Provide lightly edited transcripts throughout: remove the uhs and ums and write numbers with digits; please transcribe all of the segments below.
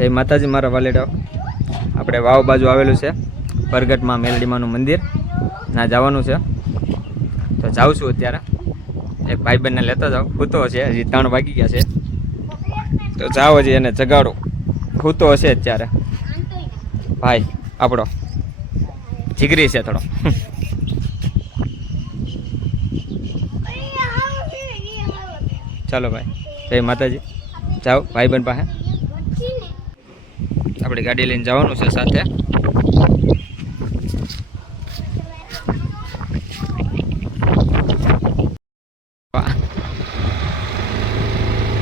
જય માતાજી મારા વાલેડાઓ. આપણે વાવ બાજુ આવેલું છે પરગટમાં મેલડીમાનું મંદિર, ના જવાનું છે. તો જાઉં છું અત્યારે. એક ભાઈબંધને લેતા જાઉં. સૂતો હશે, હજી 3 વાગી ગયા છે. તો જાઓ હજી એને જગાડો. સૂતો હશે અત્યારે. ભાઈ આપણો જીગરી છે થોડો. ચાલો ભાઈ, જય માતાજી. જાઓ ભાઈબંધ પાસે. આપણી ગાડી લઈને જવાનું છે સાથે.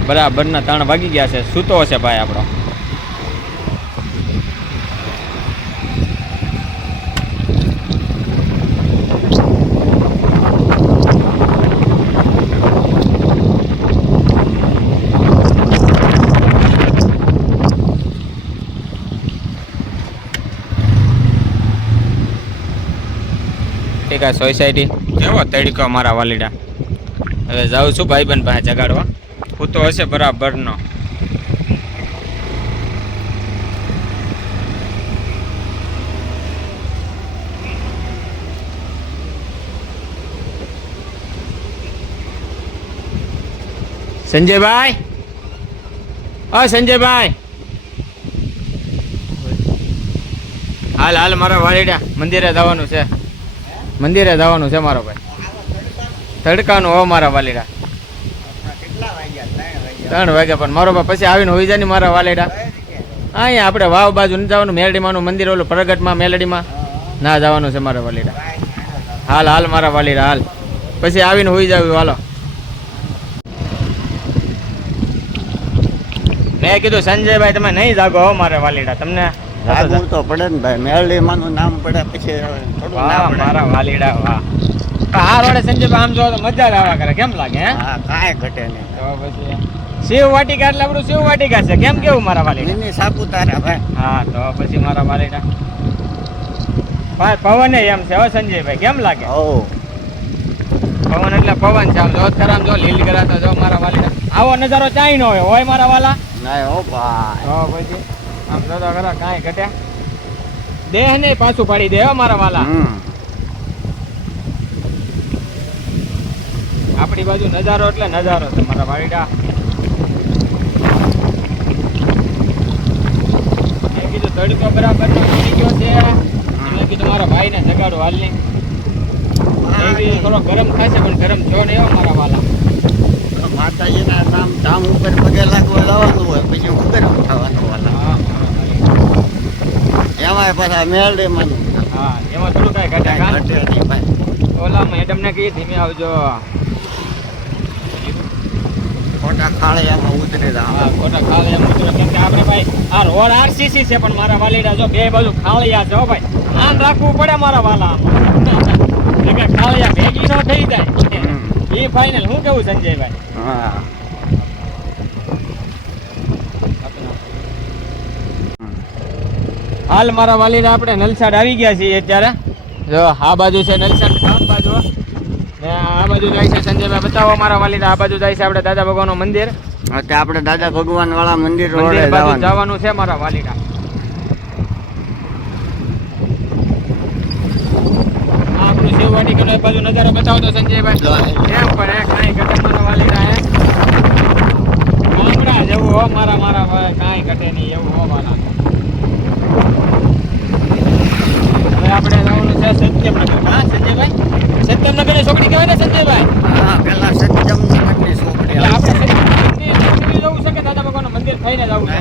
બરાબરના 3 વાગી ગયા છે. સૂતો હશે ભાઈ આપણો. ટીકા સોસાયટી કેવો તડકો મારા વાલીડા. હવે જાઉં છું ભાઈબંધ પાસે જગાડવા. સૂતો હશે બરાબરનો. સંજયભાઈ, સંજયભાઈ, હાલ હાલ મારા વાલીડા. મંદિરે જવાનું છે. મંદિરે જવાનું છે મારો ભાઈ. તડકાનું હો મારા વાલીડા. 3 વાગ્યા પણ મારો ભાઈ પછી આવીને હોઈ જાય ને મારા વાલીડા. અહીંયા આપણે વાવ બાજુ ન જવાનું. મેલડીમાનું મંદિર ઓલું પ્રગટમાં મેલડીમાં ના જવાનું છે મારા વાલીડા. હાલ હાલ મારા વાલીડા હાલ. પછી આવીને હોઈ જાવ. હાલો. મેં કીધું સંજયભાઈ તમે નહીં જાગો હો મારા વાલીડા. તમને જાગવું તો પડે ને ભાઈ. મેલડીમાનું નામ પડે પછી મારા વાલીડા. વાહ, આ રોડે સંજયભાઈ આમ જો તો મજા જ આવા કરે. કેમ લાગે? હે, કાંઈ ઘટે નહીં. તો પછી શિવ વાટિકા એટલે આપણું શિવ વાટિકા છે. કેમ કેવું મારા વાલીડા? સાપુતારા ભાઈ. હા, તો પછી મારા વાલીડા ભાઈ પવન એમ છે હો સંજયભાઈ. કેમ લાગે? પવન એટલે પવન છે. આમ જો ખરા, આમ જો લીલ કરા તો જો મારા વાલીડા. આવો નજારો ચાઈ ન હોય મારા વાલા. ના હો ભાઈ. તો પછી આમ જો તો ખરા કાંઈ ઘટે દેહ ને પાછું પાડી દે હો મારા વાલા. આપણી બાજુ નજારો એટલે નજારો છે મારા વાલીડા. મેં કીધું તડકો બરાબર પડી ગયો છે. મેં કીધું મારા ભાઈને જગાડો હાલની. એવી થોડો ગરમ થશે પણ ગરમ જો નહીં હો મારા વાલા. માતાજીના ધામ ઉપર પગે લાગવા લાવવાનું હોય પછી હું ગરમ થવાનું વાલા. એમાં પાછા મેલડીમાનું. હા, એમાં થોડું કાંઈ ઘટે નહીં ભાઈ. ઓલા મેડમને કહી ધીમે આવજો. ખોટા ખાળિયામાં ઉતરી રહ્યા. હા, ખોટા ખાળિયામાં ઉતરે. કેમ કે આપણે ભાઈ આ રોડ આરસીસી છે પણ મારા વાલીડા જો બે બાજુ ખાળિયા છે હો ભાઈ. આમ રાખવું પડે મારા વાલા. ખાળિયા ભેગી ન થઈ જાય એ ફાઇનલ. હું કેવું સંજયભાઈ? હા, હાલ મારા વાલીડા આપણે નલસાડ આવી ગયા છીએ અત્યારે. જો આ બાજુ છે નલસાડ ગામ બાજુ ને આ બાજુ જાય છે સંજયભાઈ. બતાવો મારા વાલીડા. આ બાજુ જાય છે આપણે દાદા ભગવાનનું મંદિર. આપણે દાદા ભગવાન વાળા મંદિર બાજુ જવાનું છે મારા વાલીડા. આપણું શિવ વાટિકાનો એક બાજુ નજારો બતાવો તો સંજયભાઈ. એમ પણ કાંઈ ઘટે મારા વાલીડા. ગામડા જેવું હો મારા કાંઈ ઘટે નહીં એવું હો મારા. હવે આપણે જવાનું છે સત્યમનગર. હા સંજયભાઈ, સત્યમનગરની છોકરી કહેવાય ને સંજયભાઈ? હા, પેલા સત્યમનગરની છોકરી. આપણે સત્યમનગર જવું છે કે દાદા ભગવાનનું મંદિર થઈને જવું છે?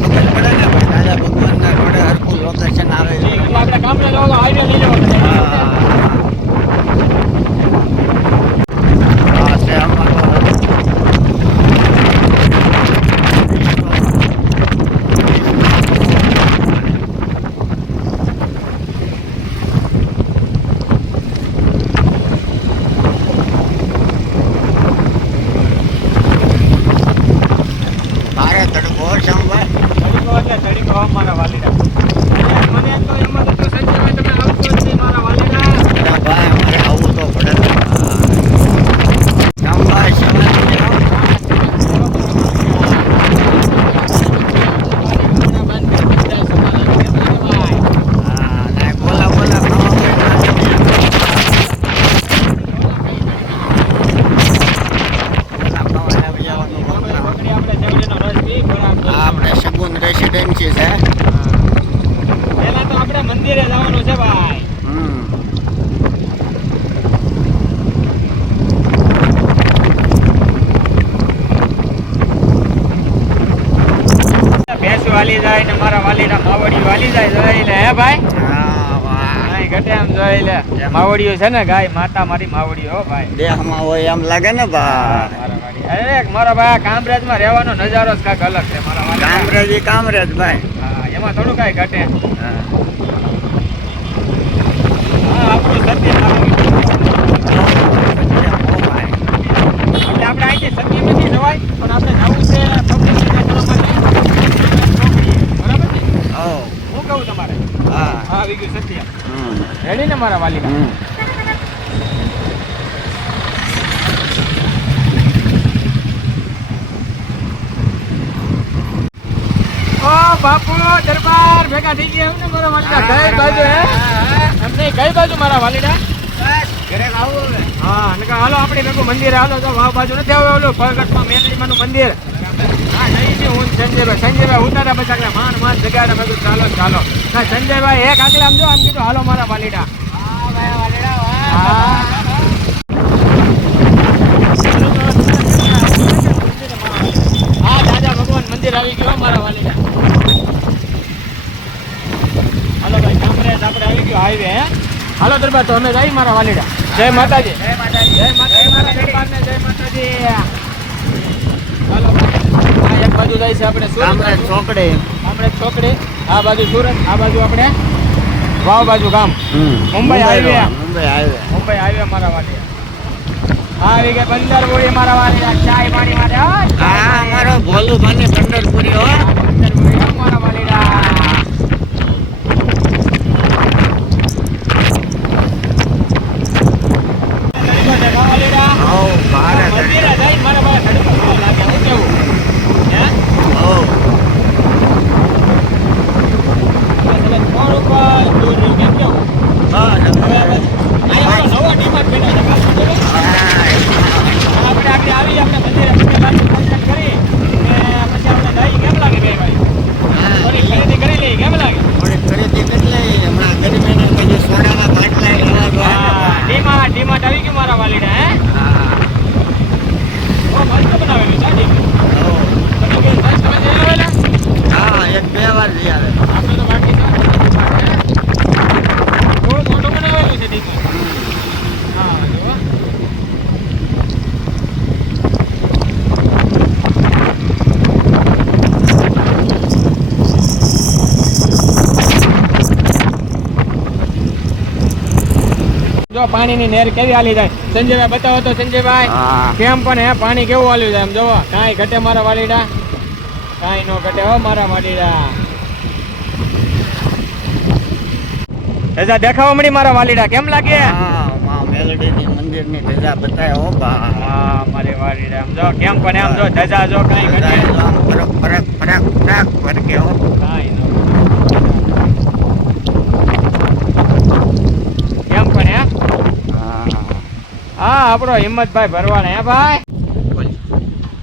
ખબર પડે ને દાદા ભગવાનના જોડે હરખું લોકેશન આવે એટલે આપણે ગામડે જવાનું હાઈવે લઈ લેવાનું. મારા વાલીડા મને તો એમાં તો સંજયભાઈ તમે આવતો જ નહીં મારા વાલીડા. ભાઈ અમારે આવવું તો પડે. સાચી છે. પહેલા તો આપણે મંદિરે જવાનું છે ભાઈ. ભેંસું હાલી જાય ને મારા વાલીના માવડિયું હાલી જાય જોઈ લે હે ભાઈ. હા વાહ. કાંઈ ઘટે એમ જોઈ લે. માવડિયું છે ને ગાય માતા મારી માવડિયું હો ભાઈ. દેહમાં હોય એમ લાગે ને ભાઈ. મારા વાલી. અરે મારા ભાઈ આ કામરેજમાં રહેવાનો નજારો જ કાંઈક અલગ છે મારા વાલી. કામરેજ કામરેજ ભાઈ. હા એમાં થોડું કાંઈ ઘટે. હા. હા આપણું સત્ય નારાયણ. એટલે આપણે અહીંથી સત્ય નથી જવાય પણ આપણે જવું છે પબ્લિસિટી કરવા માટે ચોકડીએ. બરાબર ને? ઓહ. હું કહું તમારે? હા. હા આવી ગયું સત્ય. હમ. રેડી ને મારા વાલીના? હમ. ઓ બાપુ દરબાર ભેગા થઈ ગયા એમ ને મારા વાલીડા? કઈ બાજુ હે? એમ નહીં કઈ બાજુ મારા વાલીડા? ઘરે આવું હવે. હા નકર હાલો આપણે ભેગું મંદિર હાલો તો વાવ બાજુ નથી આવે ઓલું પ્રગટમાં મેલડીમાનું મંદિર. હા નહીં છે હું સંજયભાઈ ઉતારા બચાકડા માન જગાડા મેં કીધું ચાલો ચાલો. ના સંજયભાઈ એક આગળ આમ જો આમ કીધું હાલો મારા વાલીડા. હા હા દાદા ભગવાન મંદિર આવી ગયો મારા વાલીડા. હાલો ભાઈ કામરેજ આપણે આવી ગયો હાઈવે હે. હાલો દરબાર તો અમે જઈ મારા વાલીડા. જય માતાજી. જય માતાજી. જય માતાજી મારા દરબારને જય માતાજી. હાલો આ એક બાજુ જાય છે આપણે કામરેજ સુરત ચોકડી. કામરેજ ચોકડી, આ બાજુ સુરત, આ બાજુ આપણે વાવ બાજુ ગામ. Mumbai highway. Mumbai highway. Mumbai highway મારા વાલીડા. આવી ગઈ બંદરપુરી મારા વાલીડા. ચાય પાણી માટે હા અમારો ભોલુભાની પંઢરપુરી હો. બંદરપુરી હો મારા વાલીડા. ઓહ ભારત. મંદિરે જઈને મારા ભાઈ ઘડીક વાર લાગે. હું કેવું? હે? ઓહ. એટલે 4 ઉપર દૂર રહ્યું કેમ કેવું? હા હવે અહીંયા નવો ડીમાર્ટ બન્યો છે પાછો જોયો? આપણે આગળ આવી આપણે મંદિરે દર્શન કરી ને પછી આપણે જઈ કેમ લાગે બે ભાઈ? થોડી ખરીદી કરી લઈએ કેમ લાગે? ખરીદી કરી લઈ હમણાં ગરમીને પછી સોડાના બાટલા લેવા હા ડીમાર્ટ આવી ગયું મારા વાલીડા હે? બહુ મસ્ત બનાવેલું છે ડીમાર્ટ. બની ગયું મસ્ત મજા આવેલા? હા 1-2 વાર જઈ આવે. આપણે તો બાકી છે બહુ મોટું બનાવેલું છે ડીમાર્ટ. હા જુઓ. જો પાણીની નહેર કેવી હાલી જાય સંજયભાઈ બતાવો તો સંજયભાઈ. હા. કેમ પણ હે પાણી કેવું હાલ્યું જાય એમ જોવો. કાંઈ ઘટે મારા વાલીડા? કાંઈ નો ઘટે હો મારા વાલીડા. ધજા દેખાવા મળી મારા વાલીડા કેમ લાગે? હા માં મેલડીની મંદિરની ધજા બતાય હો બા. હા મારી વાલીડા એમ જો કેમ પણ એમ જો ધજા જો કાંઈ ઘટે. ફરક ફરકે હો. કાંઈ નો કેમ પણ હે? હા આપણો હિંમતભાઈ ભરવાડ હે ભાઈ.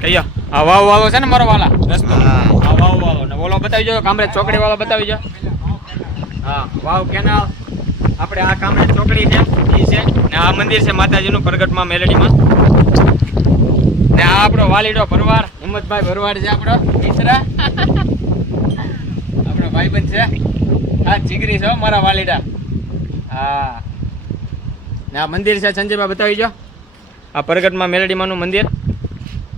કહીયો આ વાવ વાળો છે ને મારો વાલા રસ્તો. હા. આ વાવ વાળો ને ઓલો બતાવી જો કામરેજ ચોકડી વાળો બતાવી જો. હા વાવ કેનાલ આપણે આ કામરેજ ચોકડી છે ઈ છે ને આ મંદિર છે માતાજીનું પ્રગટમાં મેલડીમાં. ને આ આપણો વાલીડો ભરવાડ હિંમતભાઈ ભરવાડ છે આપણો મિત્ર. આપણો ભાઈબંધ છે. આ જીગરી છે હો મારા વાલીડા. હા ને આ મંદિર છે સંજયભાઈ બતાવી જો. આ પ્રગટમાં મેલડીમાનું મંદિર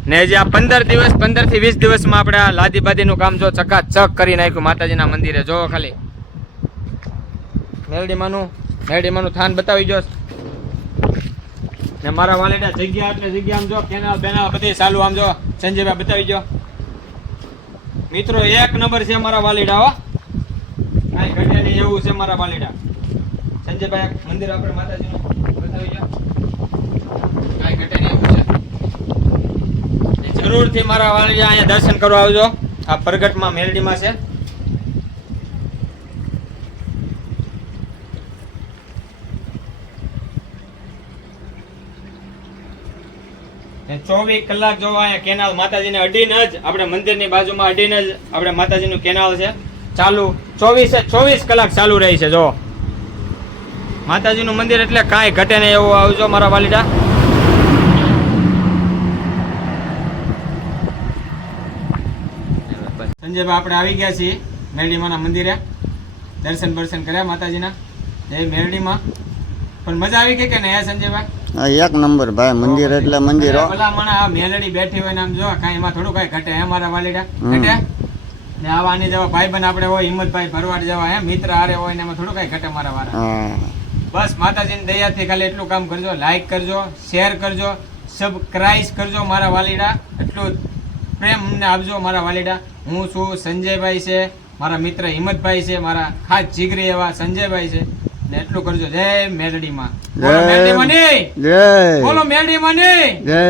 ને જે આ 15 દિવસ 15 થી 20 દિવસમાં આપણે આ લાદી બાદીનું કામ જો ચકાચક કરી નાખ્યું માતાજીના મંદિરે. જો ખાલી મેલડીમાનું થાન બતાવી જો. ને મારા વાલીડા જગ્યા એટલે જગ્યા આમ જો કેનાલ બેનાલ બધી ચાલુ આમ જો સંજયભાઈ બતાવી જો. મિત્રો 1 નંબર છે મારા વાલીડા હો. કાંઈ ઘટે નહીં એવું છે મારા વાલીડા. સંજયભાઈ મંદિર આપણે માતાજીનું બતાવી જો. કાંઈ ઘટે નહીં એવું છે. જરૂરથી મારા વાલીડા અહીંયા દર્શન કરવા આવજો. આ પ્રગટમાં મેલડીમાં છે. ને 24 કલાક જો અહીંયા કેનાલ માતાજીને અડીને જ આપણે મંદિરની બાજુમાં અડીને જ આપણે માતાજીનું કેનાલ છે. ચાલુ 24 કલાક ચાલુ રહી છે. જો માતાજીનું મંદિર એટલે કાંઈ ઘટે નહીં એવું. આવજો મારા વાલીડા. સંજયભાઈ આપણે આવી ગયા છીએ મેરડીમાના મંદિરે. દર્શન બર્શન કર્યા માતાજીના. જય મેરડીમાં. પણ મજા આવી કે નહીં સંજયભાઈ? હા, એક નંબર ભાઈ. મંદિર એટલે મંદિર હો. ભલા મણા આ મેલડી બેઠી હોય ને આમ જો કાંઈ એમાં થોડું કાંઈ ઘટે હે મારા વાલીડા? ઘટે ને આવાની જેવા ભાઈબંધ આપણે હોય, હિંમતભાઈ ભરવાડ જેવા હે મિત્ર હારે હોય ને એમાં થોડું કાંઈ ઘટે મારા વાળા. હા, બસ માતાજીની દયાથી ખાલી એટલું કામ કરજો, લાઈક કરજો, શેર કરજો, સબસ્ક્રાઇબ કરજો મારા વાલીડા. એટલું પ્રેમ અમને આપજો મારા વાલીડા. હું છું, સંજયભાઈ છે, મારા મિત્ર હિંમતભાઈ છે, મારા ખાસ જીગરી એવા સંજયભાઈ છે. ને એટલું કરજો. જય મેરડીમાં. બોલો મેરડીમાં ની જય બોલો મેરડીમાં ની જય.